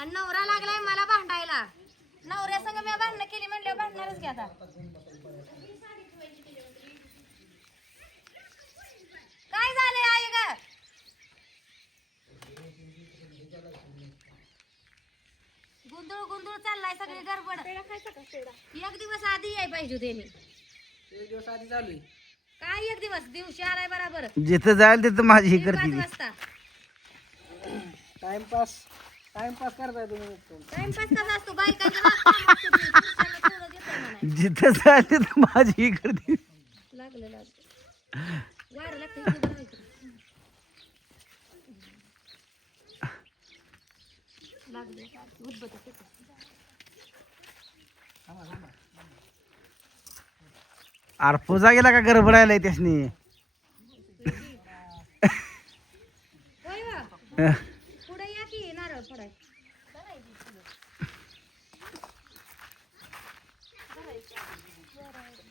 आणि नवरा लागलाय मला भांडायला. नवऱ्या संग मी भांडणं केली म्हणल्यावर भांडणारच की आता. काय झालंय आई ग? गुंदूळ गुंदूळ चाललाय सगळी गडबड. एक दिवस आधी याय पाहिजे त्यांनी एक दिवस आधी चालू काय एक दिवस? दिवशी आलाय बराबर. जिथं जाईल तिथं माझी ही करते. वाजता. टाइमपास टाइमपास करताय तुम्ही टाइमपास कसा असतो बायकांचा नाश्ता असतो ते. पुरुषांना तेवढं देतोय म्हणायचं. जिथं तिथं माझी ही करते लागलं लागलं वारं लागतं इकडे. लागलं. अरे पूजा गेला का गडबडायला त्यासनी होय वा. पुढे या की नारळ फोडाय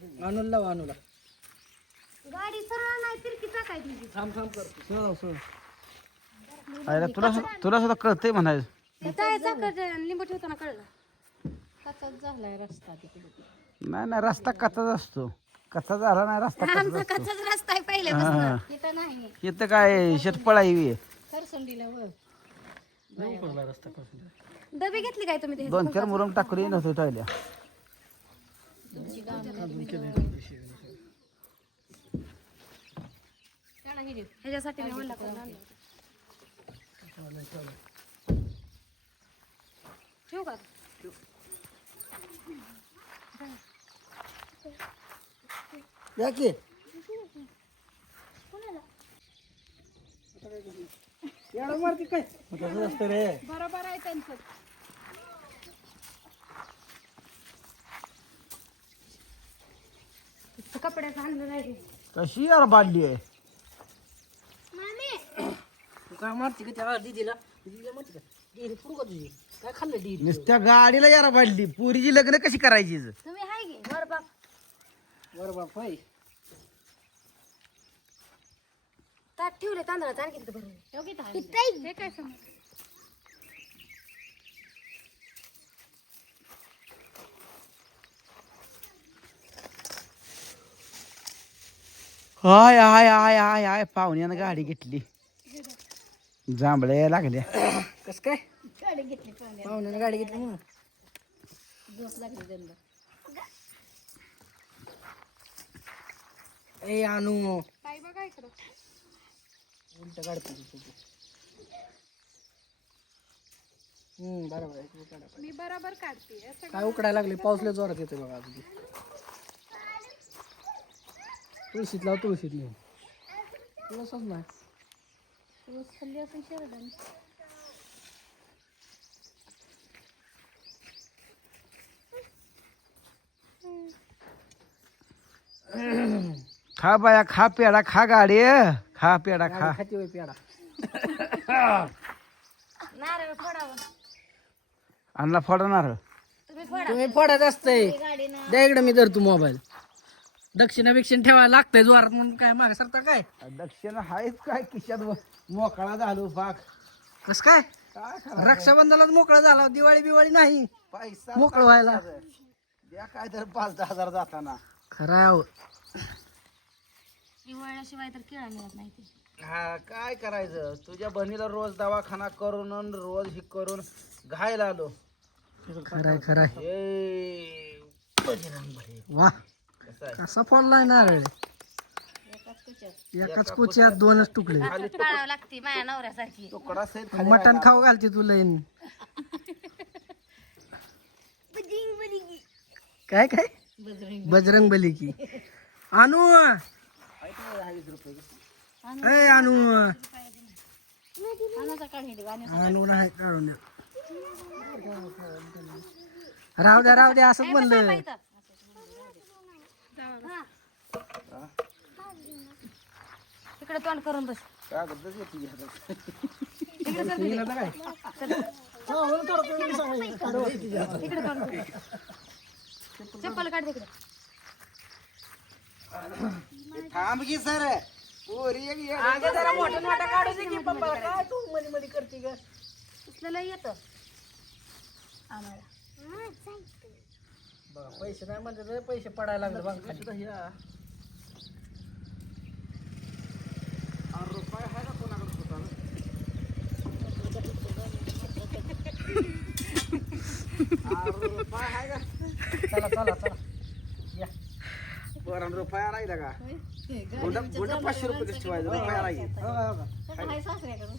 लाव आणूला गाडी सरळ नाही तिरकी टाकायची तुझी थांब थांब करतो. सर सर अरे तुला तुला सुद्धा कळतंय म्हणायचं. ते काय चाकट लिंबू ठेवताना कळलं. कचाच झालाय रस्ता तिकडे. नाही नाही रस्ता कच्चाच असतो. कच्चा झाला नाही रस्ता आमचा कच्चाच असतो. कचाच रस्ता आहे हा. पहिल्यापासून इथं नाही. इथं काय सरसंडीला वर पडला रस्ता पासून डबे घेतली काय तुम्ही ते? दोन चार मुरम टाकली नव्हतं टायल्या ह्याच्यासाठी मी म्हणला करून आणलं. ठेवू का? या की. येडा मारती काय? तसं असतं रे. बरोबर आहे त्यांचं. कपड्याचं आणलं नाही कशी यार बादली आहे तू काय मारती का त्या दीदीला? दीदीला मारती का? डिरी पुरू का तुझी. काय खाल्लं डिरी नुसत्या गाडीला यार बादली पुरीची लग्न कशी करायची तुम्ही हाय गे वर बाप वर बाप होय. ताट ठेवले तांदळाचं. आणखी तिथं भरून. हे काय समज हाय हाय हाय हाय हाय पाहुण्यानं गाडी घेतली. जांभळे लागल्या. कस काय? गाडी घेतली पाहुण्या पाहुण्याने गाडी घेतली म्हणून. झोप लागली त्यांना ए आणू काय बघा इकडं उलट काढतो. हम्म बरोबर. मी बरोबर काढते काय उकडायला लागले? पाऊसला जोरात येतोय बघा अजून. तुळशीत लाव तुळशीत लिहून. तुळसच नाही. खाल्ली शरदाने खा बाया खा पेडा खा गाडी खा पेडा खा. खाती होय पेडा नारळ फोडावं. आणला फोडणार तुम्ही फोडा. तुम्ही फोडत असतंय. गाडी द्या इकडे मी धरतो मोबाईल. दक्षिणा बिक्षिण ठेवायला लागतंय जोरात म्हणून काय मागे सरता काय? दक्षिण हायच काय खिशात व- मोकळा झालो पाक कस काय? काय मोकळा झाला दिवाळी बिवाळी नाही. पैसा मोकळं व्हायला. द्या काय तर पाच दहा हजार जाताना. खरं आहे अहो. दिवाळ्याशिवाय तर केळा मिळत नाही ते. हा काय करायचं? तुझ्या बहिणीला रोज दवाखाना करून अन रोज हे करून घायला आलो. खरं आहे खरं आहे. ए. वा. कसं फोडलाय नारळ? एकाच कुच्यात. दोनच तुकडे. पाळावं लागते माझ्या नवऱ्यासारखी तुकडा सहित खाली मटण खाऊ घालते तू लईन. काय काय? बजरंग. बली की. आणू ए आणू आहे काढून द्या राहू द्या राहू द्या असं ए, म्हणलं. हा. तिकडे तोंड करून बस. कागदच येते की हातात. तिकडे सर येईल आता काय? तिकडे तोंड करून. चप्पल काढ तिकडे. ए, थांब की सर. पोरी एक येडं अगं जरा मोठा मोठा काढू दे की पप्पा. काय तू मध्ये मध्ये करते ग? उचलेलं येतं. आम्हाला बघा पैसे नाही म्हणते तर पैसे पडायला लागले बघा खाली. अरे रुपये आहे का कोणाकडे स्वतःला? अरे रुपये आहे का? चला चला चला. या. बरं रुपया नाही का? गुंड गुंड पाचशे रुपये कसं ठेवायचं रुपया नाही हो का, हो. का?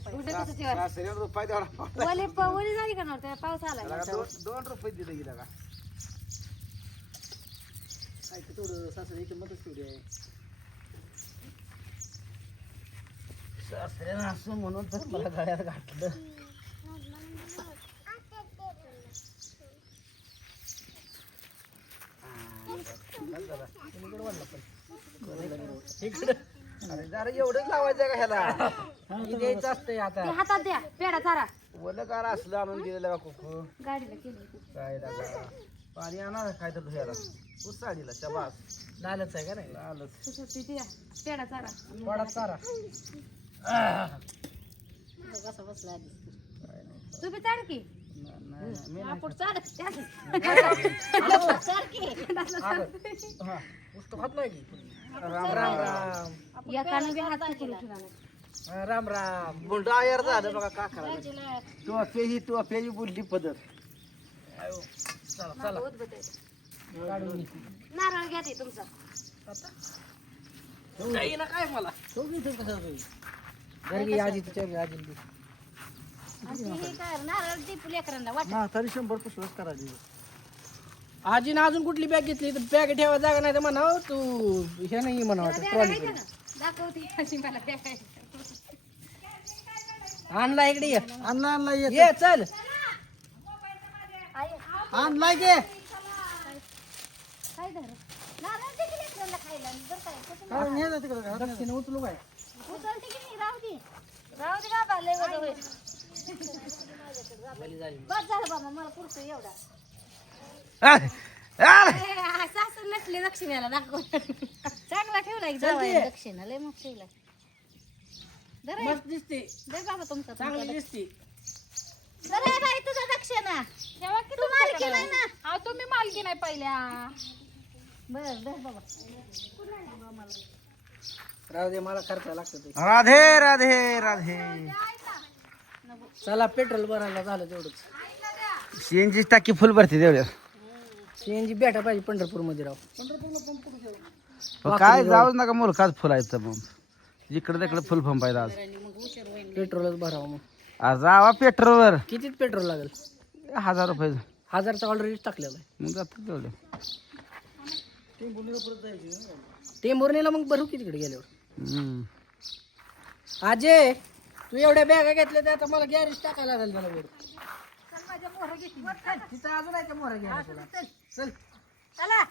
उलटं कसं ठेवायचं? सासऱ्याला रुपये द्यावा ओली प- ओली झाली का नव्हतं? पाऊस आला त्याला दोन दोन रुपये दिले गेला का? ते तेवढं सासरी किंमतच तेवढी आहे सासऱ्यानं असं म्हणून तर मला गळ्यात घातलं जरा एवढंच लावायचं का ह्याला द्यायचं असतंय आता हातात द्या पेढा चारा वलं कार असलं आणून दिलेलं का कुकू गाडीला केली काय लागा पाणी आणा काय तर ह्याला उसाडीला शबास लालच आहे का नाही द्या पेढा चारा थोडा चारा कसं बसला तू बी चाड की नाही, नाही, मी आपण चाड हा पुस्तक खात नाही की राम राम राम एकानं बी हात चुकून ठेवला नाही. हा, राम राम मुंडा यार झालं बघा का तू ही तू ही बोलली आयो. चला चला. काढून घे. नारळ घ्या ते तुमचा. काही ना काय मला. तो बी इथं कसा होईल घरी घे, आजी तिच्या आजी दे. आणि ते हे काय नारळ टिपू लेकरांना वाट. हा तरी शंभर पुस्तक करायची आजीनं अजून कुठली बॅग घेतली? तर बॅग ठेवा जागा नाही तर म्हणाव तू हे नाही म्हणावं ट्रॉली ना? दाखवते अशी मला द्यायला. आणला इकडे ये. आणला आणला ये. चल. गे काय झालं? नारळ दे की लेकरांना खायला. बरं काय, कसं दक्षिण उचलू काय? उचलते की नाही? राहू दे. राहू दे बाबा, लय वजन होईल. बस झालं बाबा, मला पुरतो एवढा. ए, सासू नसली दक्षिणेला दाखव. चांगला ठेवला एक जावई दक्षिणा लय मग ठेवला मस्त दिसते. बाबा तुमचा चांगली दिसते. दर आहे बाई तुझा दक्षिणा. नाही तुम्ही मालकी नाही पहिल्या. दे मला खर्च लागतं ते. राधे राधे राधे. चला पेट्रोल भरायला झालं तेवढंच. सीएनजी टाकी फुल भरते तेवढ्या. सीएनजी भेटा पाहिजे पंढरपूरमध्ये राव काय जाऊच नका मुलखाच फुलायचं मग. जिकडे तिकडे फुल पंपायचं आज. पेट्रोलच भरावं मग. आज जावा पेट्रोलवर. कितीच पेट्रोल लागेल? हजार रुपये. हजारचा ऑलरेडी टाकलेला आहे. मग जातं तेवढे. टेंभुर्णीला मग भरू की तिकडे गेल्यावर? हम्म. अजय तू एवढ्या बॅगा घेतल्या तर आता मला गॅरेज टाकायला लागेल मला वर तिथं अजून आहे मोहरा घ्यायला? तुला चल. चला.